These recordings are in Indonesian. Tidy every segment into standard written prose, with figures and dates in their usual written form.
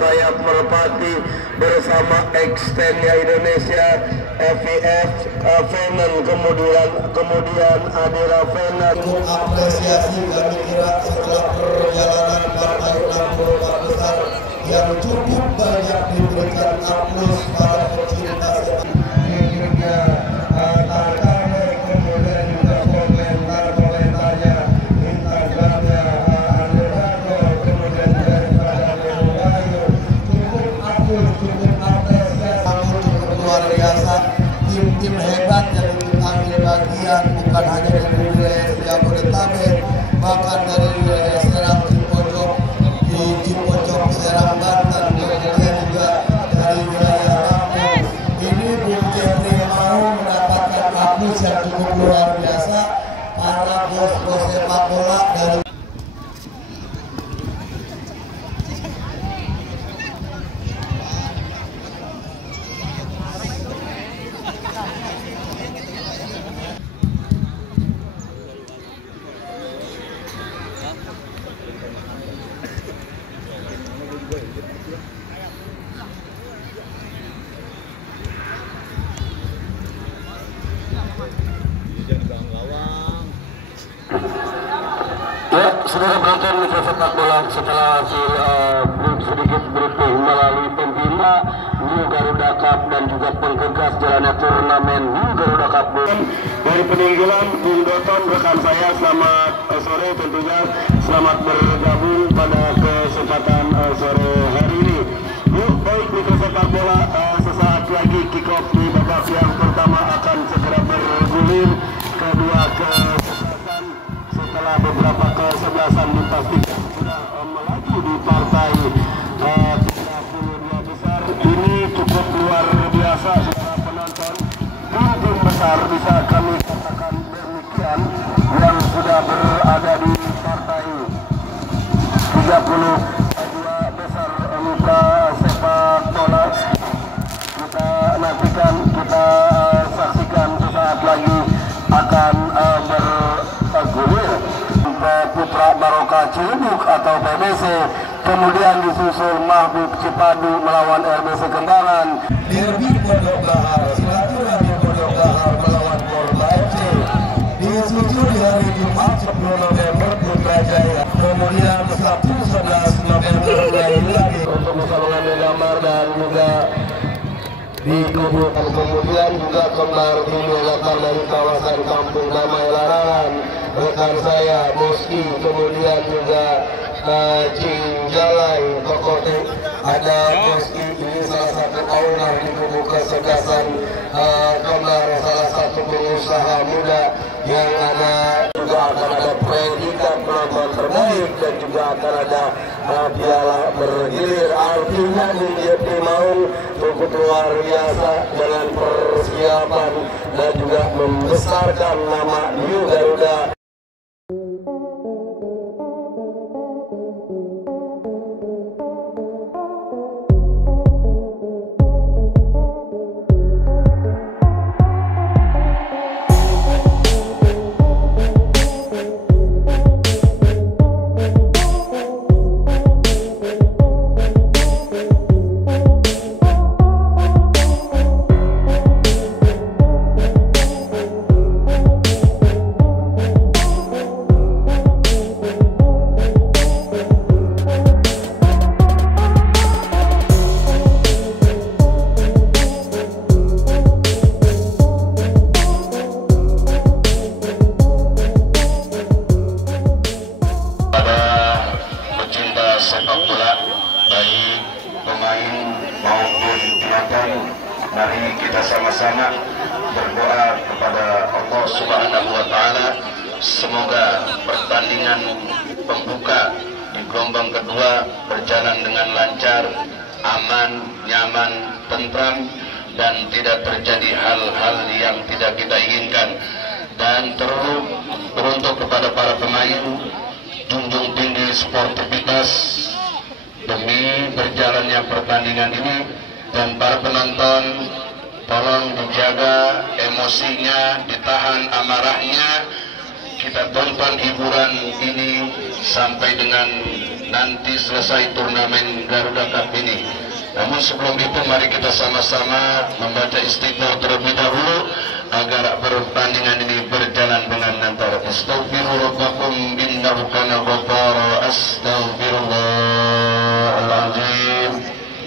Saya merpati bersama Extendnya Indonesia, FIF, Venom, kemudian Adira Venom. Apresiasi kami kira setelah perjalanan partai 64 besar yang cukup banyak diberikan aplaus para pecinta sepak kemudian juga komentarnya Instagramnya kemudian cukup apresiasi cukup luar biasa. Tim hebat yang mengambil bagian bukan hanya dari wilayah Jabodetabek, bahkan dari wilayah Serang Cipojok di Serang Banten, kemudian juga dari wilayah Lampung. Ini Bung Jeffrey mau mendapatkan aplaus yang cukup luar biasa para bos-bos sepak bola dari Ya, saudara penonton Liga Sepak Bola, setelah sedikit briefing melalui pembina New Garuda Cup dan juga penggegas jalannya turnamen New Garuda Cup. Dari peninggalan Bung Doton, rekan saya, selamat sore, tentunya selamat bergabung pada kesempatan sore hari ini. Yuk, baik, Liga Sepak Bola sesaat lagi kick off di babak yang pertama akan segera bergulir. Kedua kesebelasan setelah beberapa kesebelasan dipastikan sudah melaju di partai 32 besar. Ini cukup luar biasa, saudara penonton. Tim besar bisa kami katakan demikian yang sudah berada di partai 32 besar luka sepak bola. Kita nantikan, kita saksikan sesaat lagi akan bergulir. Putra Barokah Cilubuk atau PBC, kemudian disusul Mahbub Cipadu melawan RBC Kembangan. Derby Pondok Bahar, silaturahmi Pondok Bahar melawan Polda FC disusul di hari Jumat 10 November Putra Jaya, kemudian Sabtu 11 November lagi Untuk persamaan gambar dan juga di kubu, kemudian juga kembar dilakukan dari kawasan Kampung Damai Larangan, rekan saya Boski, kemudian juga Cingjalai Kokote, ada Boski, ini salah satu owner di kubu kesebelasan, kembar salah satu pengusaha muda yang ada. Juga akan ada predikat penonton terbaik dan juga akan ada piala bergilir. Artinya menjadi mau cukup luar biasa dengan persiapan dan juga membesarkan nama New Garuda. Sepak bola, baik pemain maupun penonton, mari kita sama-sama berdoa kepada Allah Subhanahu wa Ta'ala semoga pertandingan pembuka di gelombang kedua berjalan dengan lancar, aman, nyaman, tentram, dan tidak terjadi hal-hal yang tidak kita inginkan. Dan teruntuk kepada para pemain, junjung tinggi sportivitas demi berjalannya pertandingan ini. Dan para penonton, tolong dijaga emosinya, ditahan amarahnya. Kita tonton hiburan ini sampai dengan nanti selesai turnamen Garuda Cup ini. Namun sebelum itu mari kita sama-sama membaca istighfar terlebih dahulu agar pertandingan ini berjalan dengan lancar. Astaghfirullah innahu kana ghaffara. Astaghfirullahaladzim.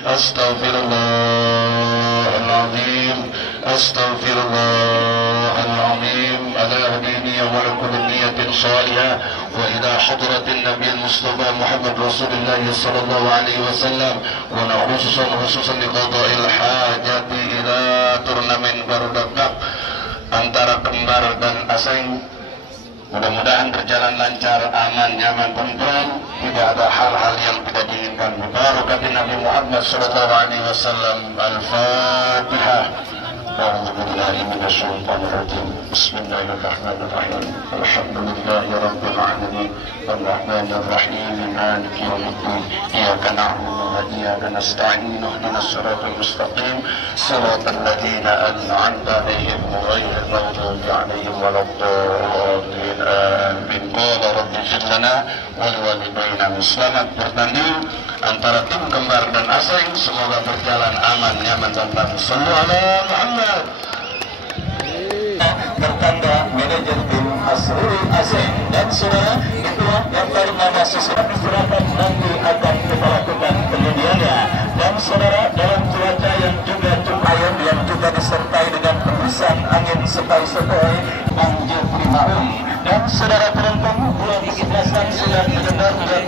Astaghfirullahaladzim. Astaghfirullahaladzim. Ala dini wa kulli niyatin salihah. Wa idha hadratin Nabi Mustafa Muhammad Rasulullah sallallahu alaihi wasallam wa khususan liqada'il hajati ila turnamen Garuda Cup antara kembar dan asing. Mudah-mudahan berjalan lancar, aman, nyaman, tentram, tidak ada hal-hal yang tidak diinginkan. Barakatin Nabi Muhammad sallallahu alaihi wasallam. Al-Fatihah. A'udzubillahi minasyaitonir rajim. Bismillahirrahmanirrahim. Alhamdulillahi rabbil alamin. Arrahmanir rahim. Maliki yaumiddin. Iyyaka na'budu wa iyyaka nasta'in. Ihdinas siratal mustaqim. Siratal ladzina an'amta 'alaihim ghairil maghdubi 'alaihim waladdallin. Amin. Qala rabbi ighfir lana wa liwalidayna. Selamat bertanding antara tim kembar dan asing, semoga berjalan aman, nyaman, dan tentram. Sallallahu alaihi Muhammad. Bertanda manajer tim Asrul Asing dan saudara ketua daftar nama sesuai diserahkan nanti akan kita lakukan penyediaannya. Dan saudara, dalam cuaca yang juga cukup ayam yang juga disertai dengan hembusan angin sepoi-sepoi Anjir Primaum. Dan saudara penonton, bola dikitasan sudah mendengar dan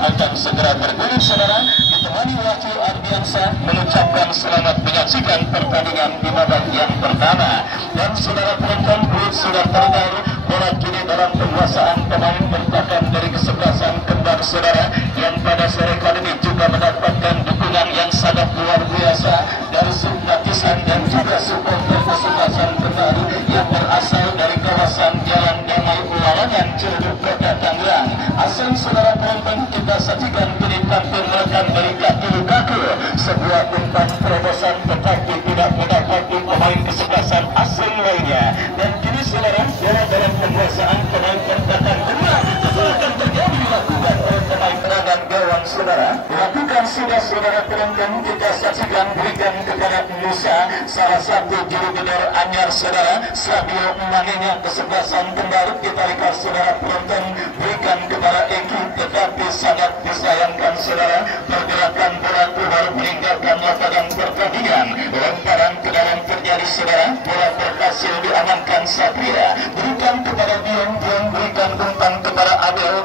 akan segera bergulir saudara, ditemani wakil Ardiansa mengucapkan selamat menyaksikan pertandingan di babak yang pertama. Dan saudara penonton, sudah terdengar bola kini dalam penguasaan pemain bertahan dari kesebelasan kembar saudara yang pada sore kali ini juga mendapatkan dukungan yang sangat luar biasa dari simpatisan dan juga supporter kesebelasan kembar yang berasal dari kawasan Jalan Damai Ulangan Ciledug Kota Tangerang. Asal saudara penonton, kita saksikan kini tampil merekam dari kaki kaku sebuah umpan terobosan tetapi tidak mendapati pemain kesebelasan asing lainnya. Dan kini saudara, dalam penguasaan pemain bertahan kembar akan terjadi dilakukan oleh pemain dan gawang saudara. Lakukan sudah saudara penonton, kita saksikan berikan kepada Musa, salah satu juru biдар anyar saudara, Sabio Manginya kesebelasan kembar. Kita lihat saudara penonton, berikan kepada Eki, tetapi sangat disayangkan saudara, pergerakan bola keluar meninggalkan lapangan pertandingan. Lemparan ke dalam terjadi saudara, bola berhasil diamankan Satria. Berikan kepada Dion, berikan umpan kepada Abel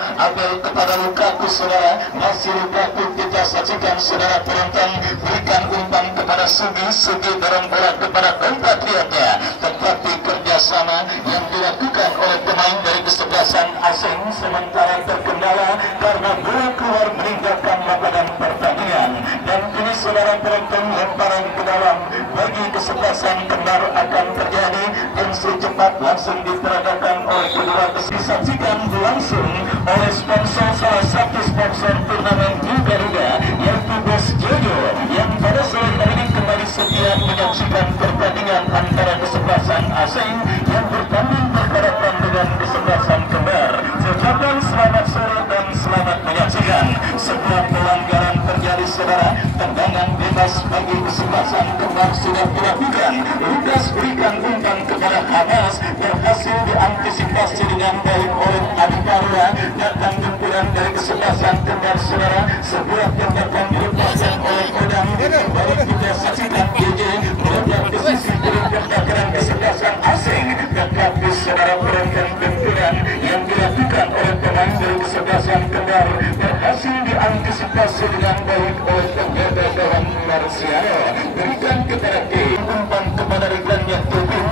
kepada Lukaku saudara, masih Lukaku. Kita saksikan saudara penonton, berikan umpan kepada Sugi dorong bola kepada kompatriotnya, tetapi kerjasama yang dilakukan oleh pemain dari kesebelasan asing sementara terkendala karena bola keluar meninggalkan lapangan pertandingan. Dan kini saudara penonton, lemparan ke dalam bagi kesebelasan kembar akan terjadi dan secepat langsung diperagakan oleh kedua. Disaksikan langsung oleh sponsor, salah satu sponsor turnamen Garuda, yaitu Bos Jojo, yang pada sore hari ini kembali setia menyaksikan pertandingan antara kesebelasan asing yang bertanding berhadapan dengan kesebelasan kembar. Ucapan selamat sore dan selamat menyaksikan. Sebuah pelanggaran terjadi saudara, tendangan bebas bagi kesebelasan kembar sudah dilakukan. Lukas berikan umpan kepada Hamas, berhasil diantisipasi dengan baik oleh Adi Parura. Datang gempuran dari kesebelasan kembar saudara, sebuah tembakan dilepaskan oleh Kodam. Kembali kita saksikan JJ meledak ke sisi kiri pertahanan kesebelasan asing, tetapi saudara penonton, gempuran yang dilakukan oleh pemain dari kesebelasan kembar berhasil diantisipasi dengan baik oleh penjaga gawang Marciano. Berikan kepada K, umpan kepada Ridwan Yaktubin,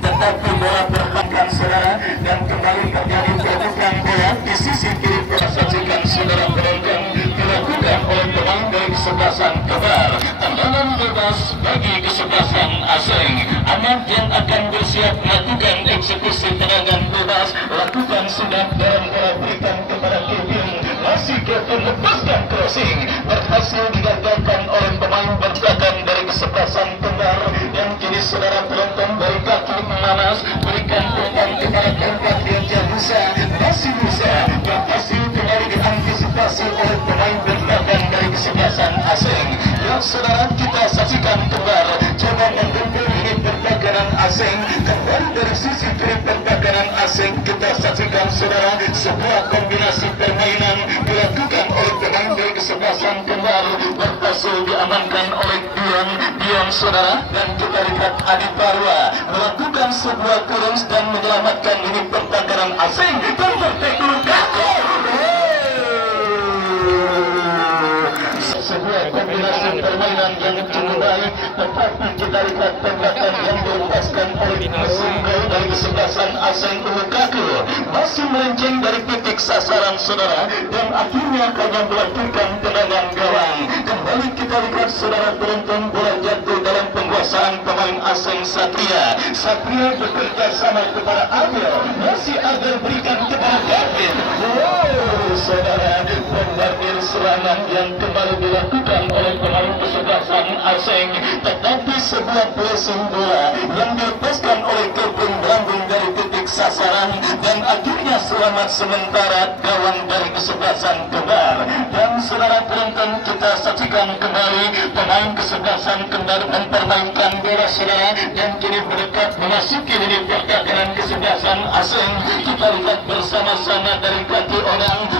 tetapi bola berhenti saksikan saudara, dan kembali terjadi pertukaran bola di sisi kiri kita saksikan saudara penonton dilakukan oleh pemain dari kesebelasan Kembar. Tendangan bebas bagi kesebelasan asing. Ahmad yang akan bersiap melakukan eksekusi tendangan bebas, lakukan sudah dalam bola berikan kepada Kevin. Masih Kevin lepaskan crossing, berhasil digagalkan oleh pemain bertahan dari kesebelasan Kembar. Dan kini saudara penonton dari kaki Manas berikan umpan kepada tempat dia Musa, masih Musa berhasil kembali diantisipasi oleh pemain bertahan dari kesebelasan asing. Ya saudara, kita saksikan Kembar coba menggempur unit pertahanan asing. Kembali dari sisi kiri pertahanan asing kita saksikan saudara, sebuah kombinasi permainan dilakukan oleh pemain dari kesebelasan Kembar, berhasil diamankan oleh Dion saudara. Dan kita lihat Adi Barwa melakukan sebuah kurus dan menyelamatkan unit pertahanan asing dan bertekur kaki. Sebuah kombinasi permainan yang cukup baik, tetapi kita lihat tembakan yang dilepaskan oleh musuh dari kesebelasan asing Lukaku masih melenceng dari titik sasaran saudara, dan akhirnya hanya melakukan tendangan gawang. Kembali kita lihat saudara penonton, bola jatuh dalam penguasaan pemain asing Satria. Satria bekerja sama kepada Adil, masih Adil berikan kepada Gavin. Wow saudara, bombardir serangan yang kembali dilakukan oleh pemain kesebelasan asing, tetapi sebuah blessing bola yang dilepaskan oleh Kevin Brandon dari titik sasaran, dan akhirnya selamat sementara gawang dari kesebelasan Kembar. Dan saudara penonton, kita saksikan kembali pemain kesebelasan Kembar mempermainkan bola saudara, dan kini mendekat memasuki lini pertahanan kesebelasan asing. Kita lihat bersama-sama dari kaki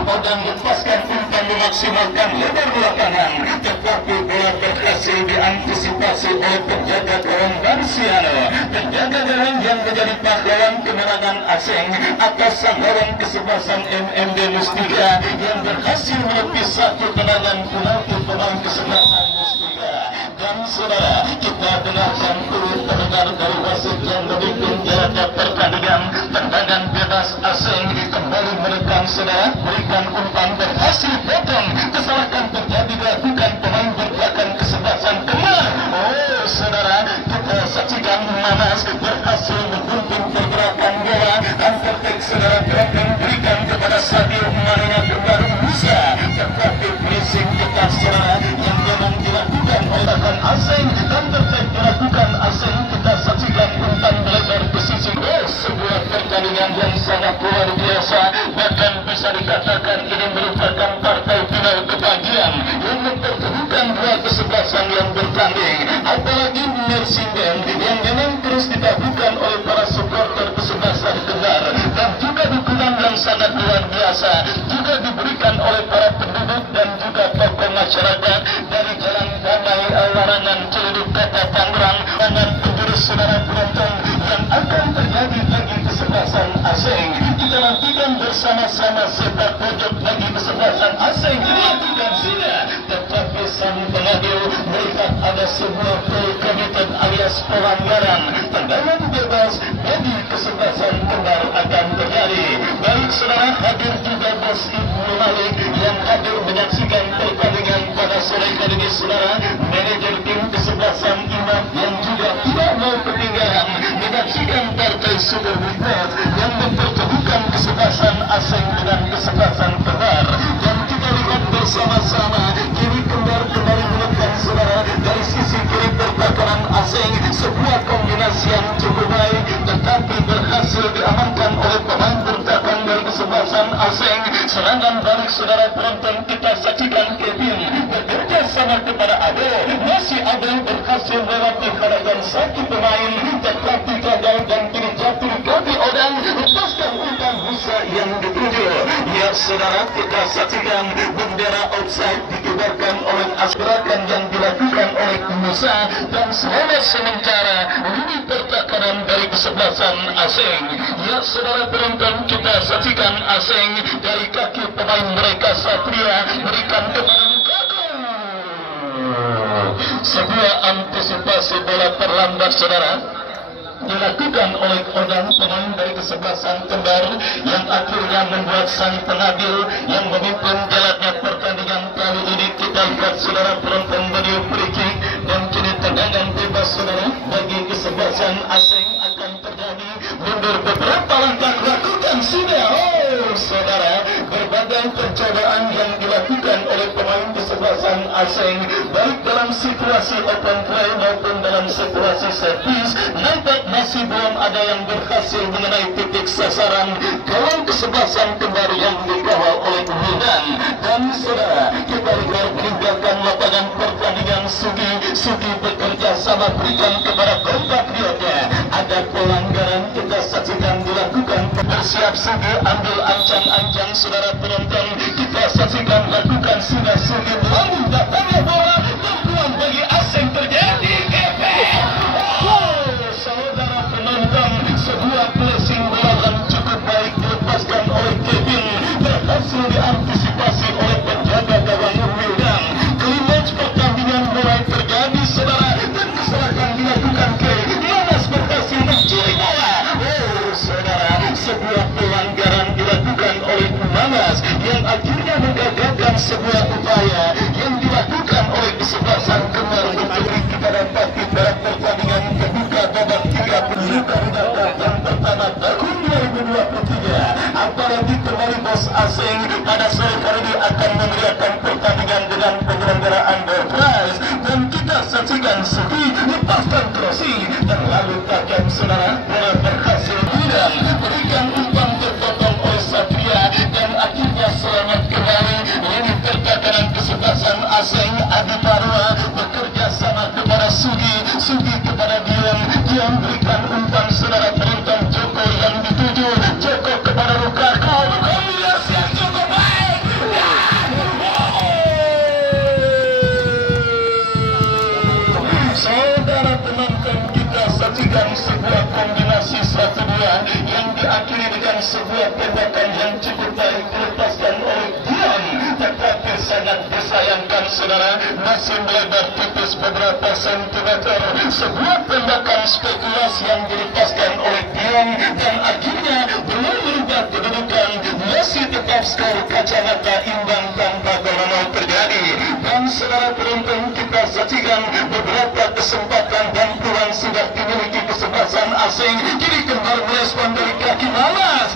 Odang lepaskan umpan memaksimalkan lebar lapangan, tetapi bola berhasil diantisipasi oleh penjaga gawang Marciano. Penjaga gawang yang menjadi pahlawan kemenangan asing atas sang gawang kesebelasan MMD Mustika yang berhasil menepis satu tendangan penalti pemain kesebelasan Mustika. Dan saudara, kita dengarkan turut terdengar dari wasit yang memimpin jalannya pertandingan. Tendangan bebas asing kembali menekan saudara, berikan umpan berhasil potong. Kesalahan terjadi dilakukan pemain bertahan kesebelasan Kembar. Oh saudara, kita saksikan Manas berhasil menggunting pergerakan bola. Antartek saudara gerakan berikan kepada Sadio Mane Kembar Musa, tetapi finishing ketat saudara yang memang dilakukan oleh asing. Antartek dilakukan asing, kita saksikan umpan melebar ke sisi gol. Sebuah pertandingan yang sangat luar biasa, bahkan bisa dikatakan ini merupakan partai final kebahagiaan yang mempertemukan dua kesebelasan yang bertanding. Apalagi Mersinden yang memang terus ditabuhkan oleh para supporter kesebelasan Kembar, dan juga dukungan yang sangat luar biasa juga diberikan oleh para penduduk dan juga tokoh masyarakat dari Jalan Damai Larangan Ciledug Kota Tangerang. Dan penjurus saudara penonton yang akan terjadi bagi kesebelasan asing, kita nantikan bersama-sama sepak pojok bagi kesebelasan asing dilakukan sudah, tetapi sang pengadil melihat ada sebuah committed alias pelanggaran. Tendangan bebas bagi kesebelasan Kembar akan terjadi. Baik saudara, hadir juga Bos Ibnu Malik yang hadir menyaksikan pertandingan pada sore kali ini saudara, manajer tim kesebelasan Imam yang juga tidak mau ketinggalan menyaksikan partai Super Big Match yang mempertemukan kesebelasan asing dengan kesebelasan Kembar. Dan kita lihat bersama-sama kini Kembar kembali menekan saudara dari sisi kiri pertahanan asing, sebuah kombinasi yang cukup baik, tetapi berhasil diamankan oleh pemain bertahan dari kesebelasan asing. Serangan balik saudara penonton, kita saksikan Kevin bekerja sama kepada Abel, masih Abel berhasil melewati hadapan satu pemain, tetapi gagal dan kini jatuh kaki Odang, lepaskan umpan Musa yang dituju. Ya saudara, kita saksikan bendera offside dikibarkan oleh asgerakan yang dilakukan oleh Musa, dan selamat sementara lini pertahanan dari kesebelasan asing. Ya saudara penonton, kita saksikan asing dari kaki pemain mereka Satria berikan kepada Lukaku. Sebuah antisipasi bola terlambat saudara. dilakukan oleh orang pemain dari kesebelasan kembar yang akhirnya membuat sang pengadil yang memimpin jalannya pertandingan kali ini. Kita lihat saudara penonton video free kick dan kini tendangan bebas saudara bagi kesebelasan asing akan terjadi. Mundur beberapa langkah lakukan sudah. Saudara, berbagai percobaan yang dilakukan oleh pemain kesebelasan asing baik dalam situasi open play maupun dalam situasi set piece, nampak masih belum ada yang berhasil mengenai titik sasaran gawang kesebelasan kembali yang dikawal oleh Wildan. Dan saudara, kita lihat meninggalkan lapangan pertandingan. Sugi bekerja sama berikan kepada kompatriotnya. Ada pelanggaran kita saksikan dilakukan. Bersiap Sugi ambil ancang-ancang saudara penonton. Kita saksikan lakukan sudah Sugi melambung datangnya bola dan peluang bagi asing terjadi. Saudara penonton, sebuah placing bola yang cukup baik dilepaskan oleh Kevin berhasil diantisipasi oleh penjaga gawang Wildan. Klimaks pertandingan mulai terjadi saudara dan kesalahan dilakukan ke Manas berhasil mencuri bola. Saudara, sebuah pelanggaran dilakukan oleh Manas yang akhirnya menggagalkan sebuah upaya yang dilakukan oleh kesebelasan kembar untuk kita dapat dalam pertandingan terbuka babak 30 yang pertama tahun 2023. Apalagi kembali bos asing pada sore hari ini akan memeriahkan pertandingan dengan penyelenggaraan door prize dan kita saksikan Sugi lepaskan crossing dan lalu takkan saudara bola berhasil hilang berikan umpan terpotong oleh Satria dan akhirnya selamat kembali. Ini pertandingan kesebelasan asing. Adi Parua bekerja sama kepada Sugi kepada Dion berikan umpan saudara penonton. Joko yang dituju, Joko kepada Lukaku, kombinasi yang cukup baik saudara penonton. Kita saksikan sebuah kombinasi 1-2 yang diakhiri dengan sebuah tembakan yang cukup baik dilepaskan oleh Dion, tetapi sangat disayangkan saudara masih melebar tipis beberapa sentimeter. Sebuah tembakan spekulasi yang dilepaskan oleh Dion dan akhirnya belum merubah kedudukan, masih tetap skor kacamata imbang tanpa gol terjadi. Dan saudara penonton, kita saksikan beberapa kesempatan dan peluang sudah dimiliki kesebelasan asing. Kini kembali merespon dari kaki Manas.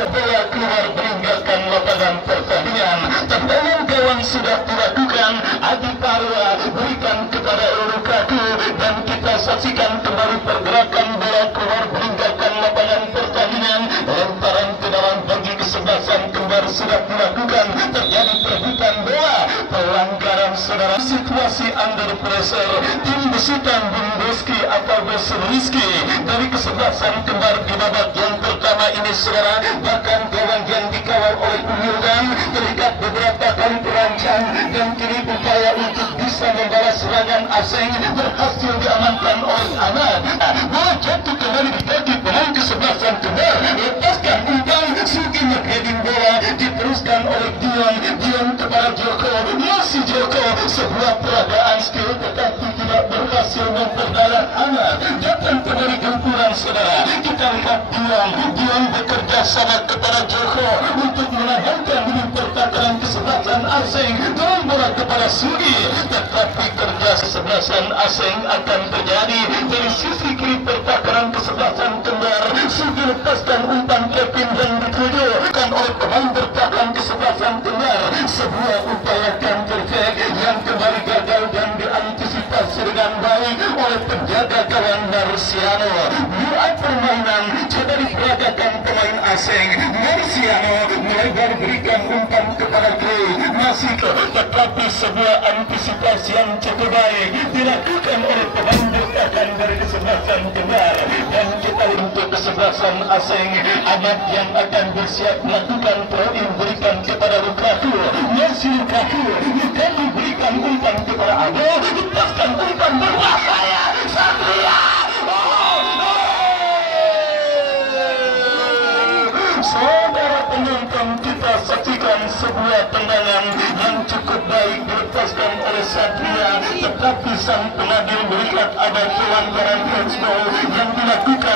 Bola keluar meninggalkan lapangan pertandingan. Tendangan gawang sudah dilakukan. Adi Parua berikan kepada Lukaku dan kita saksikan kembali pergerakan bola keluar meninggalkan lapangan pertandingan. Lemparan ke dalam bagi kesebelasan kembar sudah dilakukan. Terjadi perebutan bola, pelanggaran saudara. Situasi under pressure, tim besutan Bumboski atau Rizky dari kesebelasan kembar di babak yang pertama ini saudara. Bahkan gawang yang dikawal oleh Wildan terlihat beberapa kali terancam dan kini upaya untuk bisa membalas serangan asing berhasil diamankan oleh Ahmad. Bola jatuh kembali di kaki pemain kesebelasan kembar. Lepaskan umpan, Sugi nge-heading bola diteruskan oleh Dion kepada Joko. Masih Joko, sebuah peragaan skill tetapi tidak berhasil memperdaya Ahmad. Datang kembali gempuran saudara. Kita lihat Dion bekerja sama kepada Joko untuk menahankan diri pertakaran kesebelasan asing. Dorong bola kepada Sugi, tetapi kerja kesebelasan asing akan terjadi dari sisi kiri pertakaran kesebelasan kembar. Sugi lepaskan umpan Kevin yang ditujukan oleh pemain bertahan kesebelasan kembar. Sebuah upaya counter attack yang kembali gagal dan diantisipasi dengan baik oleh penjaga gawang Marciano. Mulai permainan coba diperagakan pemain asing. Marciano melebar berikan umpan kepada Gray. Masih tetapi sebuah antisipasi yang cukup baik dilakukan oleh pemain bertahan dari kesebelasan kembar. Dan kita untuk kesebelasan asing, Ahmad yang akan bersiap melakukan throw-in berikan kepada Lukaku. Masih Lukaku berikan umpan kepada Ado, lepaskan umpan berbahaya Satria. Saudara penonton, kita saksikan sebuah tendangan yang cukup baik dilepaskan oleh Satria, tetapi sang pengadil melihat ada pelanggaran handsball yang dilakukan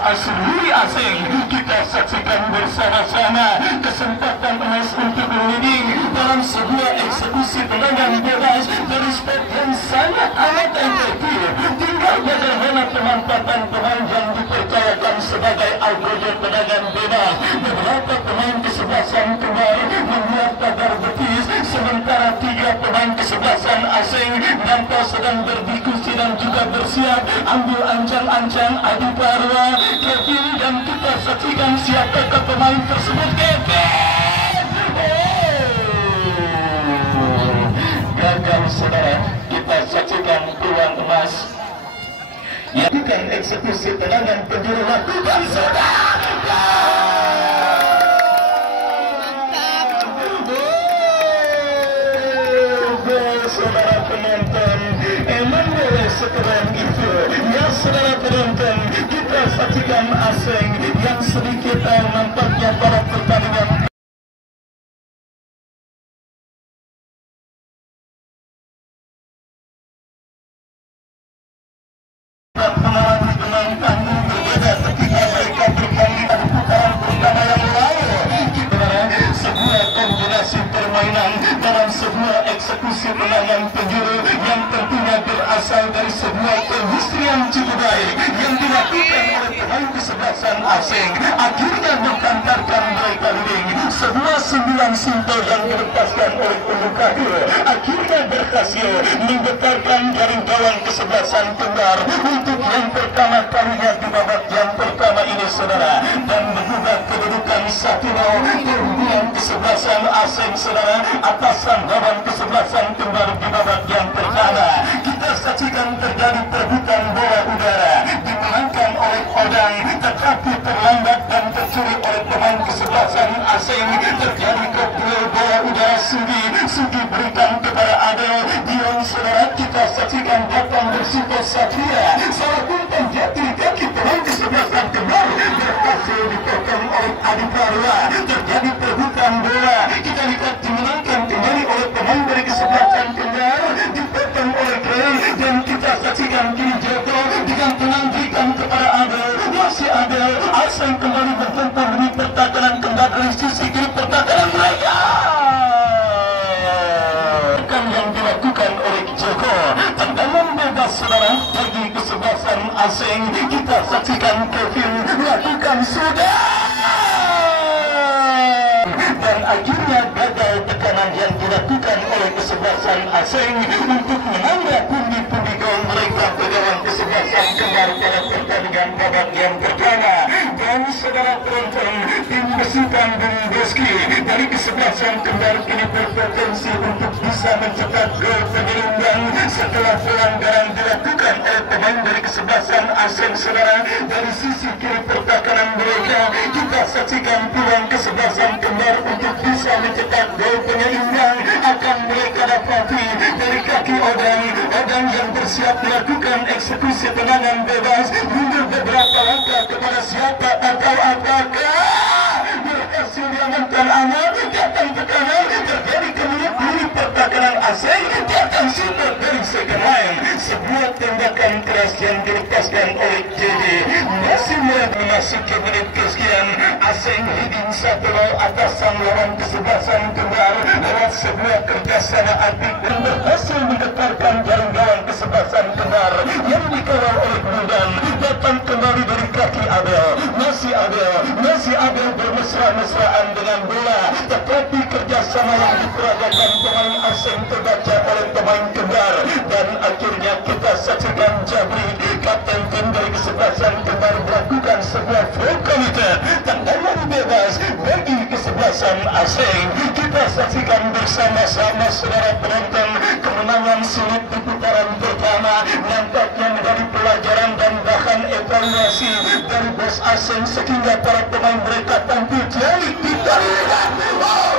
asli asing. Kita saksikan bersama-sama kesempatan emas untuk leading dalam sebuah eksekusi tendangan bebas dari spot yang sangat amat efektif. Tinggal bagaimana pemanfaatan pemain yang dipercayakan sebagai algoritma tendangan bebas. Beberapa pemain kesebelasan kembali membuat pagar betis, sementara 3 pemain kesebelasan asing nampak sedang berdiskusi dan juga bersiap ambil ancang-ancang adu parwa. Kevin, dan kita saksikan siapakah pemain tersebut. Kevin, gagal saudara. Kita saksikan peluang emas. Lakukan eksekusi tendangan penjuru, lakukan saudara. Saudara penonton, emang boleh sekeren itu ya saudara penonton. Kita saksikan asing yang sedikit nampaknya pada pertandingan mengalami dengan tanggung berbeda ketika mereka bertanding pada putaran pertama yang lalu. Sebuah kombinasi permainan dalam sebuah eksekusi tendangan penjuru yang tentunya berasal dari sebuah chemistry yang cukup baik yang dilakukan oleh pemain kesebelasan asing, akhirnya menghantarkan mereka leading. Sebuah sundulan simpel yang dilepaskan oleh pembuka akhirnya berhasil menggetarkan jaring gawang kesebelasan Tenggar untuk yang pertama kalinya di babak yang pertama ini saudara, dan mengubah kedudukan 1-0 keunggulan kesebelasan asing saudara atas lawan kesebelasan Tenggar di babak yang pertama. Kita saksikan terjadi perebutan bola udara dimenangkan oleh Odang, tetapi terlambat dan tercuri oleh pemain kesebelasan asing. Terjadi duel bola udara. Sugi berikan kepada Adel Dion saudara. Kita saksikan datang bersumpah Satria, salah umpan jatuh kaki pemain kesebelasan Tenggar berhasil dipotong oleh Adi Parwa. Terjadi perebutan bola, kita lihat dimenangkan kembali oleh pemain dari kesebelasan Tenggar, dipotong oleh Glenn, dan kita saksikan kini Joko dengan tenang berikan kepada Adel. Masih Adel, asing kembali bertempur di pertahanan Tenggar dari sisi kiri pertahanan mereka. Yang dilakukan oleh Joko, tendangan bebas saudara bagi kesebelasan asing. Kita saksikan Kevin lakukan sudah, dan akhirnya gagal tekanan yang dilakukan oleh kesebelasan asing untuk menambah pundi-pundi gol mereka ke dalam kesebelasan Tenggar pada pertandingan babak yang pertama. Dan saudara penonton, tim besutan Bung Boski dari kesebelasan Tenggar kini berpotensi untuk bisa mencetak gol penyeimbang setelah pelanggaran dilakukan oleh pemain dari kesebelasan asing saudara. Dari sisi kiri pertahanan mereka, kita saksikan peluang kesebelasan Tenggar untuk bisa mencetak gol penyeimbang akan mereka dapati dari kaki Odang yang bersiap melakukan eksekusi tendangan bebas, mundur beberapa langkah kepada siapa atau apakah berhasil diamankan aman. Datang tekanan, terjadi kemudian pertahanan asing, datang super dari second line. Sebuah tembakan keras yang dilepaskan oleh JD. Masih memasuki menit kesekian, asing Higgins 1-0 atas sang lawan kesebelasan Tenggar lewat sebuah kerjasama apik dan berhasil menggetarkan jaring gawang kesebelasan Tenggar yang dikawal oleh Bundan. Datang kembali dari kaki Abel. Masih Abel bermesra-mesraan dengan bola, tetapi kerjasama yang diperagakan pemain asing terbaca oleh pemain Tenggar, dan akhirnya kita saksikan Jabri, kapten tim dari kesebelasan Tenggar, melakukan sebuah vokaliter tendangan bebas bagi kesebelasan asing. Kita saksikan bersama-sama saudara penonton, kemenangan sulit di putaran pertama nampaknya menjadi pelajaran dan bahkan evaluasi dari bos asing sehingga para pemain mereka tampil jeli di pertandingan.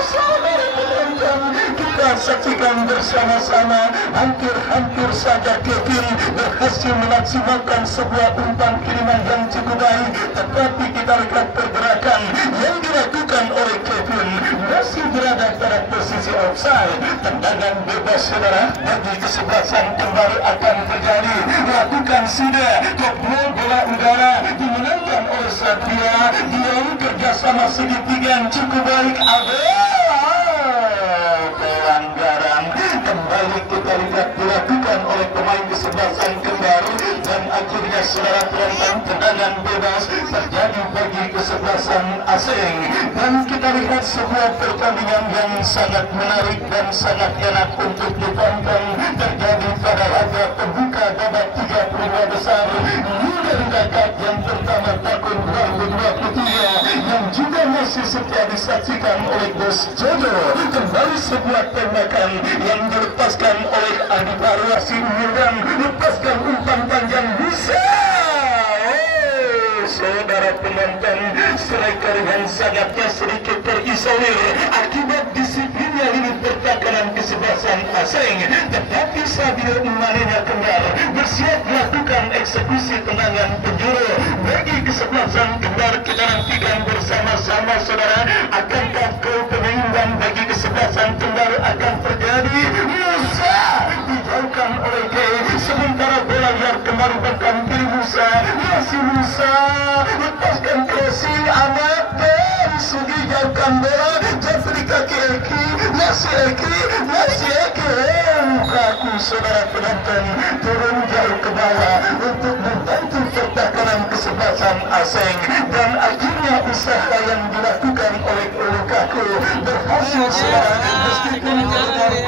Saudara penonton, kita saksikan bersama-sama hampir saja Kevin berhasil memaksimalkan sebuah umpan kiriman yang cukup baik, tetapi kita lihat pergerakan yang dilakukan oleh Kevin masih berada pada posisi offside. Tendangan bebas saudara bagi kesebelasan kembali akan terjadi. Lakukan sudah, koplo bola udara dimenangkan oleh Kesatria Dion kerjasama segitiga cukup baik. Pelanggaran kembali kita lihat dilakukan oleh pemain kesebelasan kembali dan akhirnya saudara penonton tendangan bebas terjadi bagi kesebelasan asing. Dan kita lihat sebuah pertandingan yang sangat menarik dan sangat enak untuk ditonton terjadi pada laga pembuka babak 32 besar Garuda Cup yang pertama tahun 2023 yang juga masih setia disaksikan oleh Bos Jojo. Kembali sebuah tembakan yang dilepaskan oleh Adi Parwasi dan lepaskan umpan panjang bisa. Saudara penonton, striker yang sangatnya sedikit terisolir akibat disiplinnya ini pertahanan kesebelasan asing, tetapi Sadio Mane kembali bersiap melakukan eksekusi tendangan penjuru bagi kesebelasan kembali. Kita nantikan bersama-sama saudara, akankah gol penyeimbang bagi kesebelasan kembali akan terjadi? Musa dijauhkan oleh Gay, sementara bola liar kembali bahkan kiri Musa, masih Musa lepaskan crossing amat dan Sugi jauhkan bola jatuh di kaki Eki, masih Eki kaku saudara penonton turun jauh ke bawah untuk membantu pertahanan kesebelasan asing dan akhirnya usaha yang dilakukan oleh Lukaku berhasil saudara, meskipun dari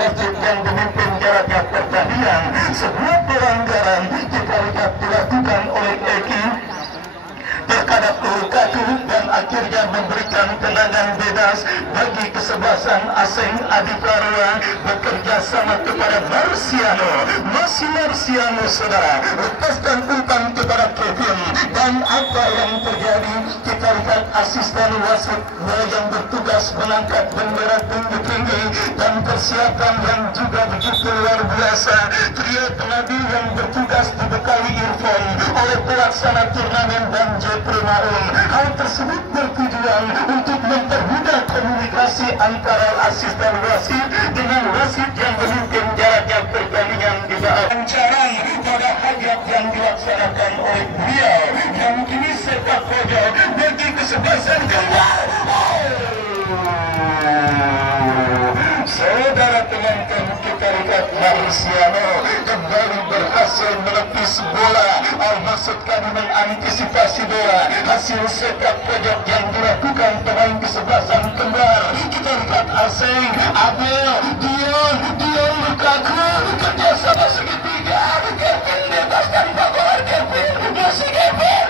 wasit yang memimpin jaraknya pertandingan. Sebuah pelanggaran kita lihat dilakukan oleh Eki terhadap Lukaku dan akhirnya memberikan tendangan bebas bagi kesebelasan asing. Adi Parwa bekerja sama kepada Marciano, masih Marciano saudara, lepaskan umpan kepada Kevin dan apa yang terjadi kita lihat asisten wasit yang bertugas mengangkat bendera tinggi-tinggi dan persiapan yang juga begitu luar biasa. Trio penadi yang bertugas dibekali earphone oleh pelaksana turnamen dan Primaun. Hal tersebut bertujuan untuk mempermudah komunikasi antara asisten wasit dengan wasit yang memimpin jaraknya pertandingan di bawah pancaran pada hajat yang dilaksanakan oleh beliau yang kini sepak pojok bagi kesebelasan kembali. Saudara penonton, kita lihat Marciano kembali berhasil menepis bola. Maksud kami mengantisipasi bola hasil sepak pojok yang dilakukan pemain kesebelasan kembar. Kita lihat asing Abel, Dion Lukaku kerjasama segitiga. Kevin bebaskan bola, Kevin masih Kevin.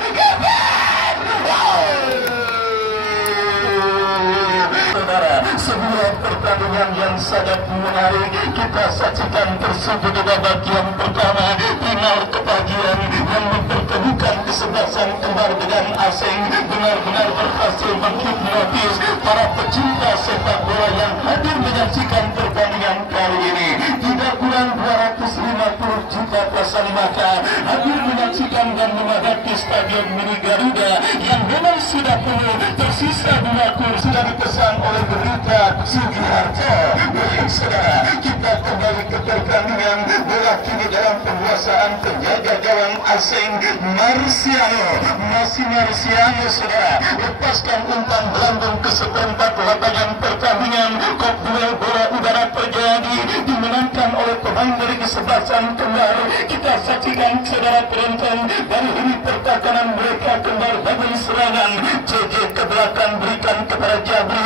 Sebuah pertandingan yang sangat menarik kita saksikan tersebut di babak yang pertama. Final kebahagiaan yang mempertemukan kesebelasan kembar dengan asing benar-benar berhasil menghipnotis para pecinta sepak bola yang hadir menyaksikan pertandingan kali ini. Tidak kurang 250 juta pasang mata hadir menyaksikan dan memadati Stadion Mini Garuda yang memang sudah penuh. Tersisa 2 kursi sudah dipesan oleh Berita Sugiharto. Baik saudara, kita kembali ke pertandingan. Bola kini dalam penguasaan penjaga gawang asing Marciano, masih Marciano saudara, lepaskan umpan gelambung ke seperempat lapangan pertandingan. Kok duel bola udara terjadi dimenangkan oleh pemain dari kesebelasan kembar. Kita saksikan saudara penonton dari ini pertahanan mereka kembar bagi serangan. JJ ke belakang berikan kepada Jabri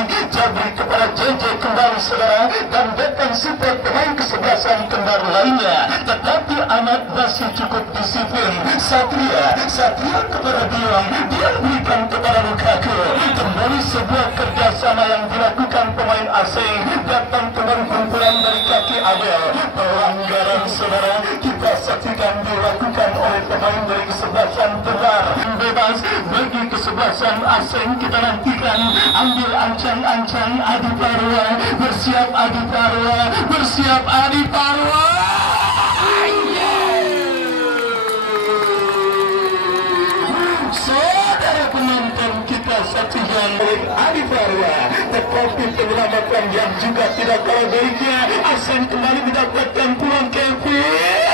kepada JJ kembali saudara, dan datang support pemain kesebelasan kembar lainnya, tetapi amat masih cukup disiplin. Satria kepada Dion berikan kepada Lukaku. Kembali sebuah kerjasama yang dilakukan pemain asing, datang kembali kumpulan dari kaki Abel. Pelanggaran saudara kita saksikan dilakukan oleh pemain dari kesebelasan kembar. Bebas bagi kesebelasan asing. Kita nantikan ambil ancang-ancang Adi Parwa, bersiap Adi Parwa. Saudara penonton, kita saksikan Adi Parwa, tetapi penyelamatan yang juga tidak kalah baiknya. Asing kembali mendapatkan pulang Kevin.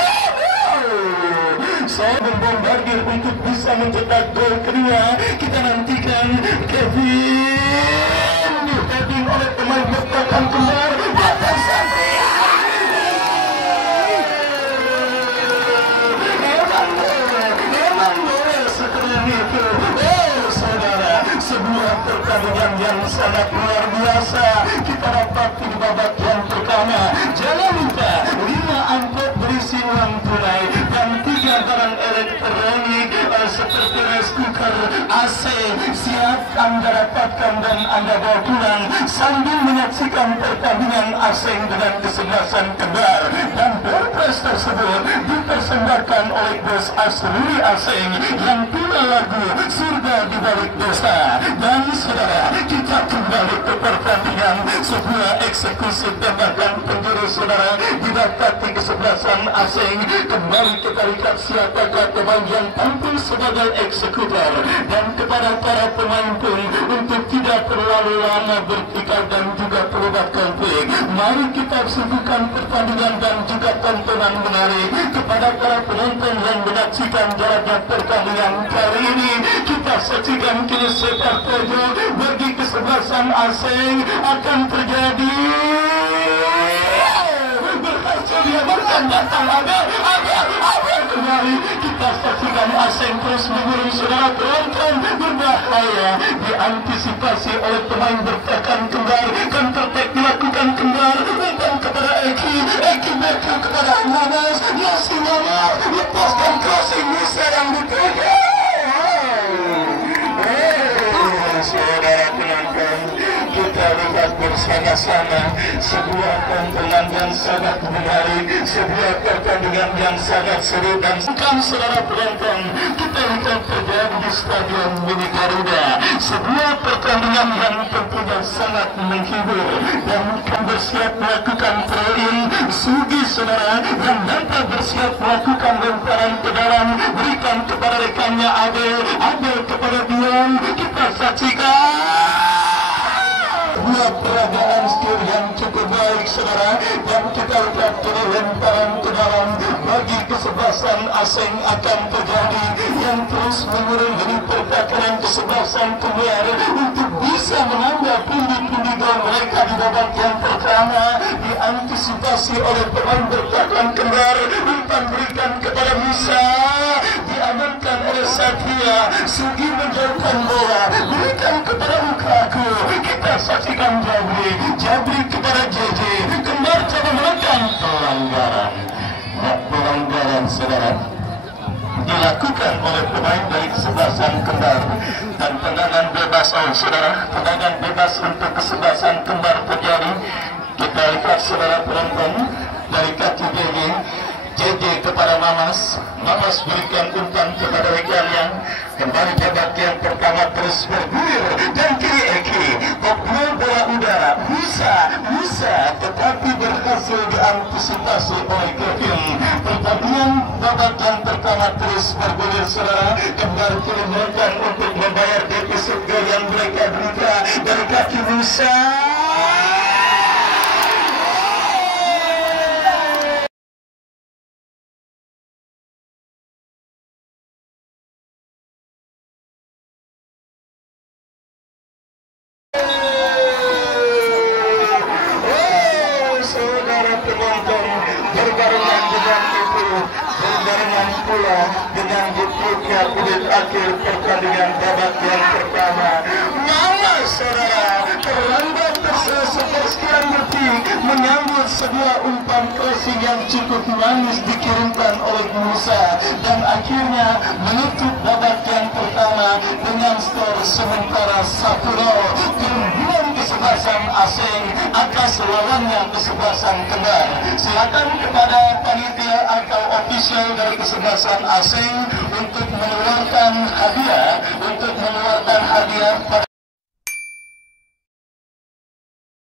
saya membombardir untuk bisa mencetak gol kedua. Kita nantikan Kevin diheading oleh pemain bertahan kembar Bapak Satria. Memang boleh sekeren itu. Saudara, sebuah pertandingan yang sangat luar biasa kita dapati di babak yang pertama. Jangan lupa 5 amplop berisi uang tunai dan 3 barang elektronik seperti rice cooker, AC siap Anda dapatkan dan Anda bawa pulang sambil menyaksikan pertandingan asing dengan kesebelasan kembar. Dan berpres tersebut dipersembahkan oleh bos Asruli Asing yang punya lagu Surga di Balik Dosa. Dan saudara, kita kembali ke pertandingan. Sebuah eksekusi tembakan penjuru saudara didapati kesebelasan asing. Kembali kita lihat siapakah pemain yang tampil sebagai eksekutor. Dan kepada para pemain pun untuk tidak terlalu lama bertikai dan juga perubahan konflik, mari kita suguhkan pertandingan dan juga tontonan menarik kepada para penonton yang menyaksikan jalannya pertandingan kali ini. Kita saksikan kini sepak terjun bagi kesebelasan asing akan terjadi. Berhasil dia datang ada kembali. Kita saksikan asing terus mengurung saudara penonton. Berbahaya diantisipasi oleh pemain bertahan kembar. Counter attack dilakukan kembar. Umpan kepada Eki Beku kepada Nanas. Yasi Namas lepaskan crossing Musa yang diterima. Saudara penonton, kita lihat bersama-sama sebuah tontonan yang sangat menarik, sebuah pertandingan yang sangat seru dan saudara penonton, kita lihat terjadi di Stadion Mini Garuda. Sebuah pertandingan yang tentunya sangat menghibur dan bersiap melakukan throw-in. Sugi saudara yang dapat bersiap melakukan lemparan ke dalam, berikan kepada rekannya Adel kepada Dion. Kita saksikan dua peragaan skill yang cukup baik saudara, dan kita lihat lemparan ke dalam bagi kesebelasan asing akan terjadi yang terus mengurung dari pertakaran kesebelasan kembar untuk bisa menambah pundi-pundi gol mereka di babak yang pertama. Diantisipasi oleh pemain bertahan kembar, umpan berikan kepada Musa, diamankan oleh Satria. Sugi menjauhkan bola, berikan kepada Lukaku. Kita saksikan Jabri kepada JJ. Kembar coba melakukan pelanggaran saudara dilakukan oleh pemain dari kesebelasan kembar, dan tendangan bebas saudara, tendangan bebas untuk kesebelasan kembar terjadi. Kita lihat saudara penonton dari kaki JJ kepada Mamas berikan umpan kepada rekannya. Kembali babak yang pertama terus bergulir dan kiri Eki obrol bola udara Musa tetapi berhasil diantisipasi oleh Kevin. Pertandingan babak yang pertama terus bergulir saudara. Kembali melakukan untuk membayar defisit gol yang mereka derita dari kaki Musa. Berbarengan pula dengan diputusnya menit akhir pertandingan babak yang pertama. Malah saudara terlambat sepersekian detik menyambut sebuah umpan crossing yang cukup manis dikirimkan oleh Musa, dan akhirnya menutup babak yang pertama dengan skor sementara 1-0. Keunggulan kesebelasan asing atas lawannya kesebelasan kembar. Silakan kepada panitia atau official dari kesebelasan asing untuk mengeluarkan hadiah pada